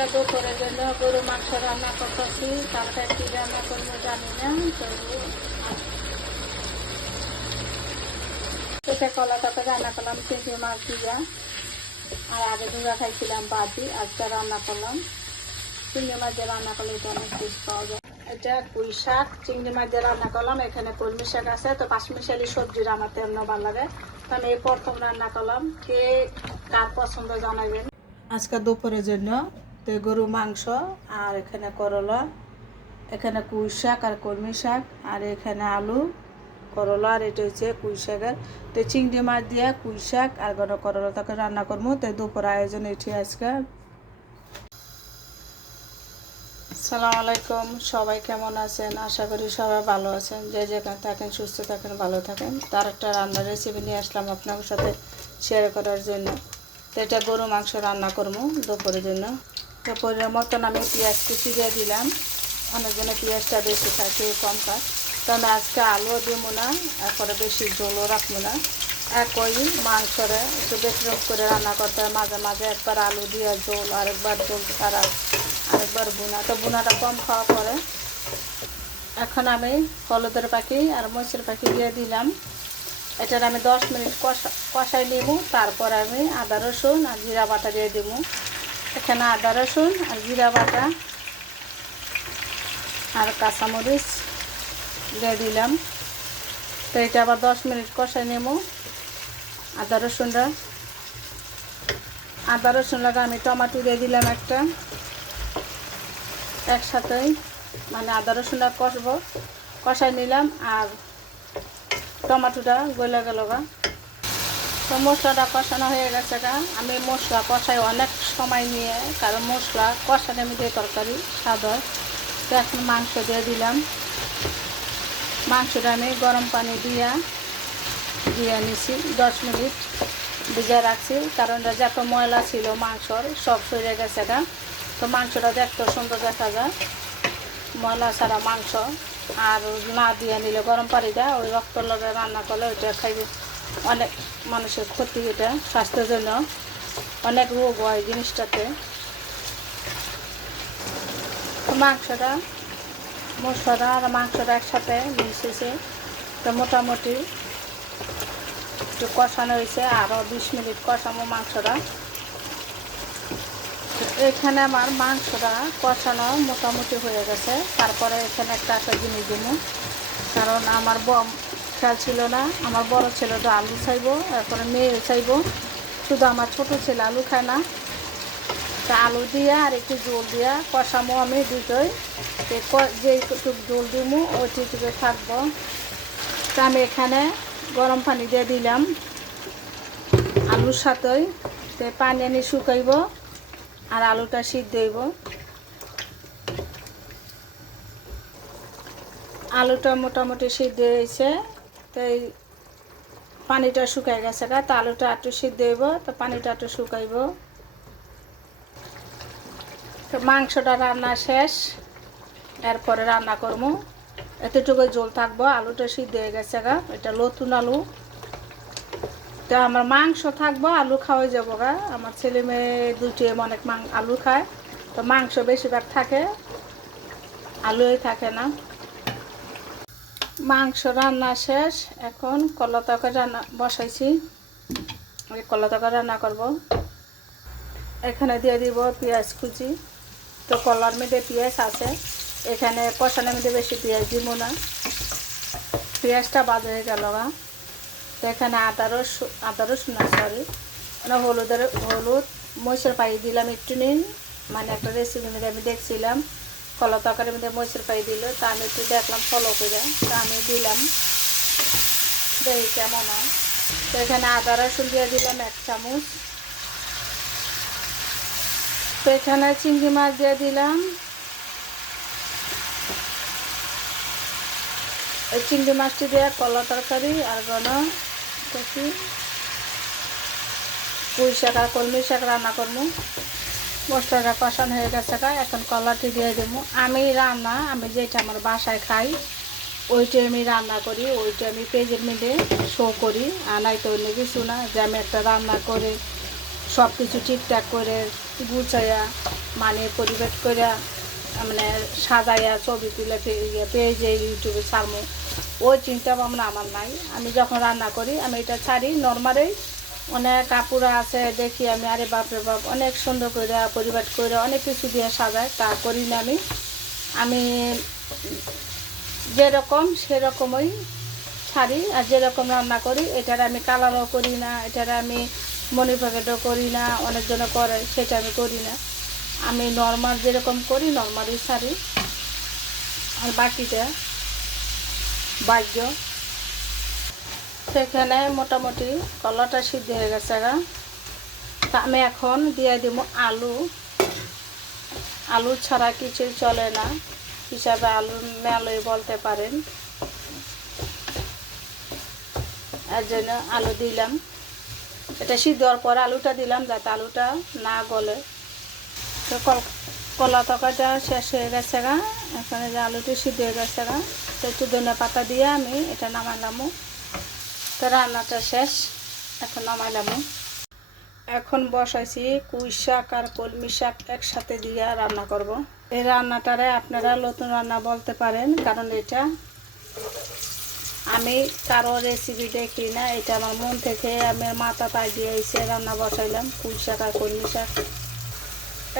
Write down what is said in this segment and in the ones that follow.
আজকে দুপুরের জন্য গরু, মাংস রান্না করতেছি। কি রান্না করব রান্না করলাম, চিংড়ি মাছ আর খাইছিলাম আজকে রান্না করলাম। চিংড়ি মাছ দিয়ে রান্না করলে এটা অনেক পাওয়া যায়। এটা পুঁই শাক, চিংড়ি মাছ দিয়ে রান্না করলাম, এখানে কলমি শাক আছে, তো পাঁচমিশালি সবজি তেমন ভালো লাগে। তো আমি এই প্রথম রান্না করলাম, কে কার পছন্দ জানাবেন? আজকে দুপুরের জন্য তো গরু, মাংস, আর এখানে করলা, এখানে কুই শাক আর কলমি শাক, আর এখানে আলু, করলা, আর এটা হচ্ছে কুই শাকের। তো চিংড়ি মাছ দিয়ে কুই শাক আর গণ করলা তাকে রান্না করব। তো দুপুর আয়োজন এটি আজকে। সালাম আলাইকুম, সবাই কেমন আছেন? আশা করি সবাই ভালো আছেন। যে যেখানে থাকেন, সুস্থ থাকেন, ভালো থাকেন। তার একটা রান্নার রেসিপি নিয়ে আসলাম আপনার সাথে শেয়ার করার জন্য। তো এটা গরু, মাংস রান্না করব দুপুরের জন্য। তো পরিমাণ মতন আমি পেঁয়াজ কুচি দিয়ে দিলাম। অনেকজনে পেঁয়াজটা বেশি কেউ কম খায়। তো আমি আজকে আলুও দিব না এরপরে বেশি ঝোলও রাখব না। একই মাংসরে একটু বেশরম করে রান্না করতে হয়, মাঝে মাঝে একবার আলু দিয়ে ঝোল আরেকবার ঝোল ছাড়া, আরেকবার বুনা তো বুনাটা কম খাওয়া পরে। এখন আমি হলুদের পাখি আর মরিচের পাখি দিয়ে দিলাম। এটার আমি দশ মিনিট কষা, কষাই নিব, তারপর আমি আদা রসুন আর জিরা বাটা দিয়ে দিব। এখানে আদা রসুন আর জিরা বাটা আর কাঁচামরিচ দিয়ে দিলাম। তো এটা আবার দশ মিনিট কষাই নেব। আদা রসুনটা, আদা রসুন লাগা আমি টমাটো দিয়ে দিলাম একটা। একসাথেই মানে আদা রসুনটা কষবো। কষাই নিলাম আর টমাটোটা গলে গেল গা। তো মশলাটা কষানো হয়ে গেছে গা। আমি মশলা কষাই অনেক সময় নিয়ে, কারণ মশলা আমি দিয়ে তরকারি, স্বাদ হয়, তো এখন মাংস দিয়ে দিলাম। মাংসটা আমি গরম পানি দিয়া, দিয়ে নিছি, দশ মিনিট ভিজে রাখছি, কারণ যত ময়লা ছিল মাংসর, সব সরে গেছে গা। তো মাংসটা দেখতে সুন্দর দেখা যায়, ময়লা ছাড়া মাংস, আর না দিয়ে নিলে গরম পানি পানিটা ওই রক্তর লগে রান্না করলে ওইটা খাইবে অনেক মানুষের ক্ষতি এটা, স্বাস্থ্যের জন্য। অনেক রোগ হয় জিনিসটাতে। মাংসটা, মশলাটা আর মাংসটা একসাথে মিশেছে তো মোটামুটি একটু কষানো হয়েছে, আরও বিশ মিনিট কষাবো মাংসটা। এখানে আমার মাংসটা কষানো মোটামুটি হয়ে গেছে। তারপরে এখানে একটা একটা জিনিস দিব, কারণ আমার বম খেয়াল ছিল না। আমার বড় ছেলেটা আলু চাইব এরপরে মেয়ে চাইব। শুধু আমার ছোট ছেলে আলু খায় না, তা আলু দিয়া আর একটু জল দিয়া কষামো আমি দুটোই। যে একটু জল দিব ওইটুকু থাকব। তা আমি এখানে গরম পানি দিয়ে দিলাম আলুর সাথেই। তো পানি আনি শুকাইব আর আলুটা সিদ্ধ হইব। আলুটা মোটামুটি সিদ্ধ হয়েছে। তো পানিটা শুকাই গেছে গা, তো আলুটা একটু সিদ্ধ হইব, তো পানিটা একটু শুকাইব। তো মাংসটা রান্না শেষ, এরপরে রান্না করব। এতটুকু জল থাকব, আলুটা সিদ্ধ হয়ে গেছে গা, এটা নতুন আলু। তো আমার মাংস থাকব, আলু খাওয়াই যাব গা। আমার ছেলে মেয়ে দুটি অনেক আলু খায়, তো মাংস বেশিরভাগ থাকে, আলুই থাকে না। মাংস রান্না শেষ। এখন কলা রান্না বসাইছি। এই কলা রান্না করব। এখানে দিয়ে দিব পেঁয়াজ কুচি। তো কলার মধ্যে পেঁয়াজ আছে। এখানে কষানোর মধ্যে বেশি পেঁয়াজ দিব না। পেঁয়াজটা বাদ হয়ে গেল তো এখানে আদা রসুন আদা রসুন না সরি মানে হলুদের, হলুদ মরিচের পাই দিলাম একটু নিন। মানে একটা রেসিপি আমি দেখছিলাম। কলা তরকারির মধ্যে মরিচের পাই দিল, তা আমি একটু দেখলাম ফলো করে। তা আমি দিলাম। দেখি কেমন হয়। তো এখানে আদা, রসুন দিয়ে দিলাম এক চামচ। তো এখানে চিংড়ি মাছ দিয়ে দিলাম। এই চিংড়ি মাছটি দিয়ে কলা তরকারি আর গণ দেখি পুঁই শাক কলমি শাক রান্না করব। মশলাটা কষানো হয়ে গেছে এখন কলাটি দিয়ে দেবো। আমি রান্না, আমি যেটা আমার বাসায় খাই ওইটাই আমি রান্না করি, ওইটা আমি পেজের মিলে শো করি। আর নাই তো অন্য কিছু না, যে আমি একটা রান্না করে সব কিছু ঠিকঠাক করে গুছাইয়া মানে পরিবেশ করে মানে সাজাইয়া ছবি তুলে পেজে ইউটিউবে ছাড়বো ওই চিন্তা ভাবনা আমার নাই। আমি যখন রান্না করি, আমি এটা ছাড়ি, নর্মালেই অনেক কাপড় আছে, দেখি আমি, আরে বাপরে বাপ, অনেক সুন্দর করে পরিবার করে অনেক কিছু দিয়ে সাজাই তা করি না আমি। আমি যেরকম সেরকমই ছাড়ি আর যেরকম রান্না করি, এটার আমি কালারও করি না, এটার আমি মনি প্যাকেটও করি না অনেকজনে করে, সেটা আমি করি না। আমি নর্মাল যেরকম করি নর্মালই ছাড়ি। আর বাকিটা বাক্য সেখানে মোটামুটি কলাটা সিদ্ধ হয়ে গেছে গা। তা আমি এখন দিয়ে দিব আলু। আলু ছাড়া কিছুই চলে না, হিসাবে আলু মেলোই বলতে পারেন। এর জন্য আলু দিলাম। এটা সিদ্ধ হওয়ার পর আলুটা দিলাম যাতে আলুটা না গলে। তো কল, কলা তরকারিটা শেষ হয়ে গেছে গা। এখানে যে আলুটি সিদ্ধ হয়ে গেছে গা। তো একটু ধনে পাতা দিয়ে আমি এটা নামাইলামও তো রান্নাটা শেষ। এখন নামাইলামও এখন বসাইছি কুই শাক আর কলমি শাক একসাথে দিয়ে রান্না করব। এই রান্নাটারে আপনারা নতুন রান্না বলতে পারেন, কারণ এটা আমি কারও রেসিপি দেখি না, এটা আমার মন থেকে আমি মাথা তাই দিয়ে এসে রান্না বসাইলাম কুই শাক আর কলমি শাক।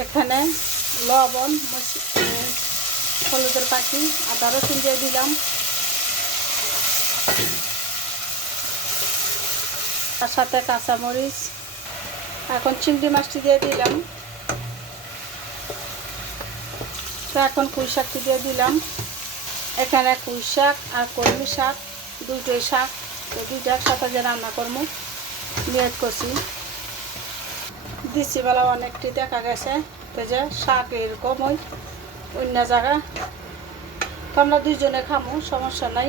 এখানে লবণ হলুদের পাখি, আদা রসুন দিয়ে দিলাম। তার সাথে কাঁচামরিচ, এখন চিংড়ি মাছটি দিয়ে দিলাম। এখন পুঁই শাকটি দিয়ে দিলাম। এখানে পুঁই শাক আর কলমি শাক, দুটোই শাক, তো দুইটার সাথে যে রান্না করব, নিয়ত করছি। দিচ্ছি বেলা অনেকটি দেখা গেছে, তো যে শাক এরকম ওই অন্য জায়গা তো আমরা দুইজনে খামো, সমস্যা নাই।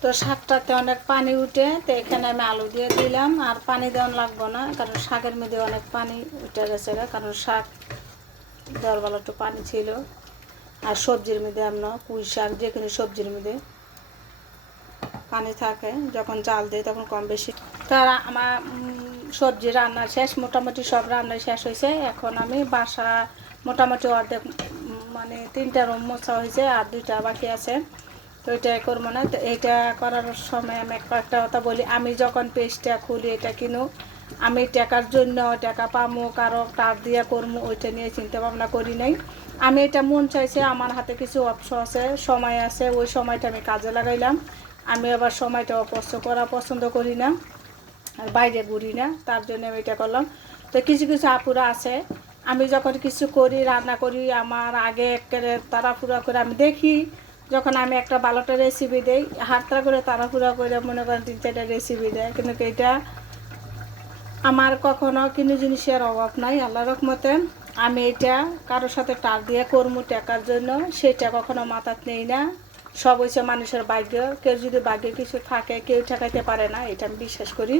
তো শাকটাতে অনেক পানি উঠে, তো এখানে আমি আলু দিয়ে দিলাম। আর পানি দেওয়া লাগবো না, কারণ শাকের মধ্যে অনেক পানি উঠে গেছে কারণ শাক দেওয়ার একটু পানি ছিল। আর সবজির মধ্যে আমরা পুঁই শাক, যে কোনো সবজির মধ্যে পানি থাকে, যখন চাল দিই তখন কম বেশি। তার আমার সবজি রান্না শেষ, মোটামুটি সব রান্না শেষ হয়েছে এখন আমি বাসা মোটামুটি অর্ধেক মানে তিনটা রুম মোছা হয়েছে আর দুইটা বাকি আছে। তো এটা করব না। তো এইটা করার সময় আমি একটা কথা বলি, আমি যখন পেজটা খুলি এটা কিনো, আমি টাকার জন্য টাকা পামো, কারও তার দিয়ে করব ওইটা নিয়ে চিন্তা ভাবনা করি নাই। আমি এটা মন চাইছে, আমার হাতে কিছু অপশন আছে, সময় আছে, ওই সময়টা আমি কাজে লাগাইলাম। আমি আবার সময়টা অপছন্দ করা পছন্দ করি না, আর বাইরে ঘুরি না, তার জন্য আমি এটা করলাম। তো কিছু কিছু আপুরা আছে, আমি যখন কিছু করি, রান্না করি, আমার আগে একেবারে তাড়াহুড়া করে আমি দেখি যখন আমি একটা ভালোটা রেসিপি দেই, হাতটা করে তাড়াহুড়া করে মনে করেন তিন চারটা রেসিপি দেয়। কিন্তু এটা আমার কখনো কোনো জিনিসের অভাব নাই আল্লাহ রকমতে আমি এটা কারোর সাথে টার দিয়ে কর্মু টাকার জন্য, সেটা কখনো মাথাত নেই না। সব হচ্ছে মানুষের ভাগ্য। কেউ যদি ভাগ্যে কিছু থাকে, কেউ ঠেকাইতে পারে না, এটা আমি বিশ্বাস করি।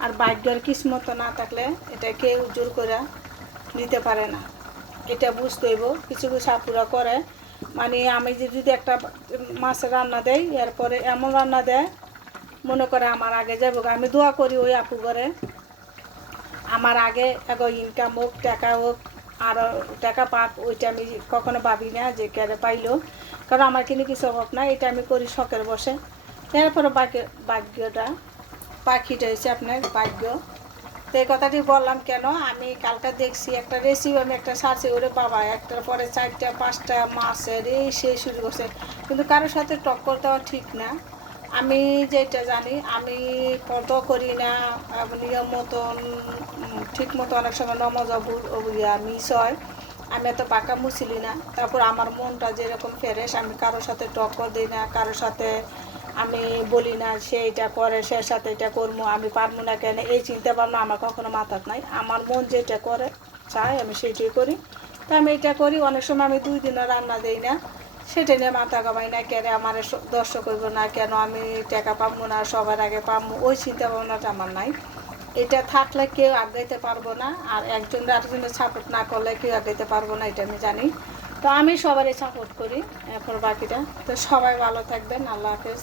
আর ভাগ্যের কিসমত না থাকলে এটা কেউ জোর করে নিতে পারে না। এটা বুঝতে হইব। কিছু কিছু আপুরা করে মানে আমি যে যদি একটা মাছের রান্না দেই, এরপরে এমন রান্না দেয়, মনে করে আমার আগে যাব আমি দোয়া করি ওই আপু করে আমার আগে এগো ইনকাম হোক, টাকা হোক আরও টাকা পাক, ওইটা আমি কখনো ভাবি না যে কেড়ে পাইলো। কারণ আমার কিন্তু কিছু অভাব না এটা আমি করি শখের বসে। এরপরে বাকি ভাগ্যটা, পাখিটা হয়েছে আপনার ভাগ্য। তো এই কথাটি বললাম, কেন? আমি কালকে দেখছি একটা রেসিপি আমি একটা সার্চে ওরে বাবা, একটার পরে চারটা, পাঁচটা মাছের এই সেই শুরু করছে। কিন্তু কারোর সাথে টক্কর দেওয়া ঠিক না। আমি যেটা জানি, আমি কত করি না নিয়ম মতন ঠিক মতো অনেক সময় নমাজ মিস হয়। আমি এত পাকা মুছিলি না। তারপর আমার মনটা যেরকম ফ্রেশ আমি কারোর সাথে টক্কর দিই না, কারোর সাথে আমি বলি না সে এটা করে, সে সাথে এটা করব, আমি পারব না কেন? এই চিন্তা ভাবনা আমার কখনো মাথাত নাই। আমার মন যেটা করে, চায়, আমি সেইটাই করি। তো আমি এটা করি, অনেক সময় আমি দুই দিনও রান্না দিই না। সেটা নিয়ে মাথা কামাই না কেন? আমার দর্শক করব না কেন? আমি টাকা পাবো না, সবার আগে পাবো। ওই চিন্তা ভাবনাটা আমার নাই। এটা থাকলে কেউ আগাইতে পারব না, আর একজন আরেকজনের সাপোর্ট না করলে কেউ আগাইতে পারব না, এটা আমি জানি। তো আমি সবারই সাপোর্ট করি এখন বাকিটা। তো সবাই ভালো থাকবেন আল্লাহ হাফেজ।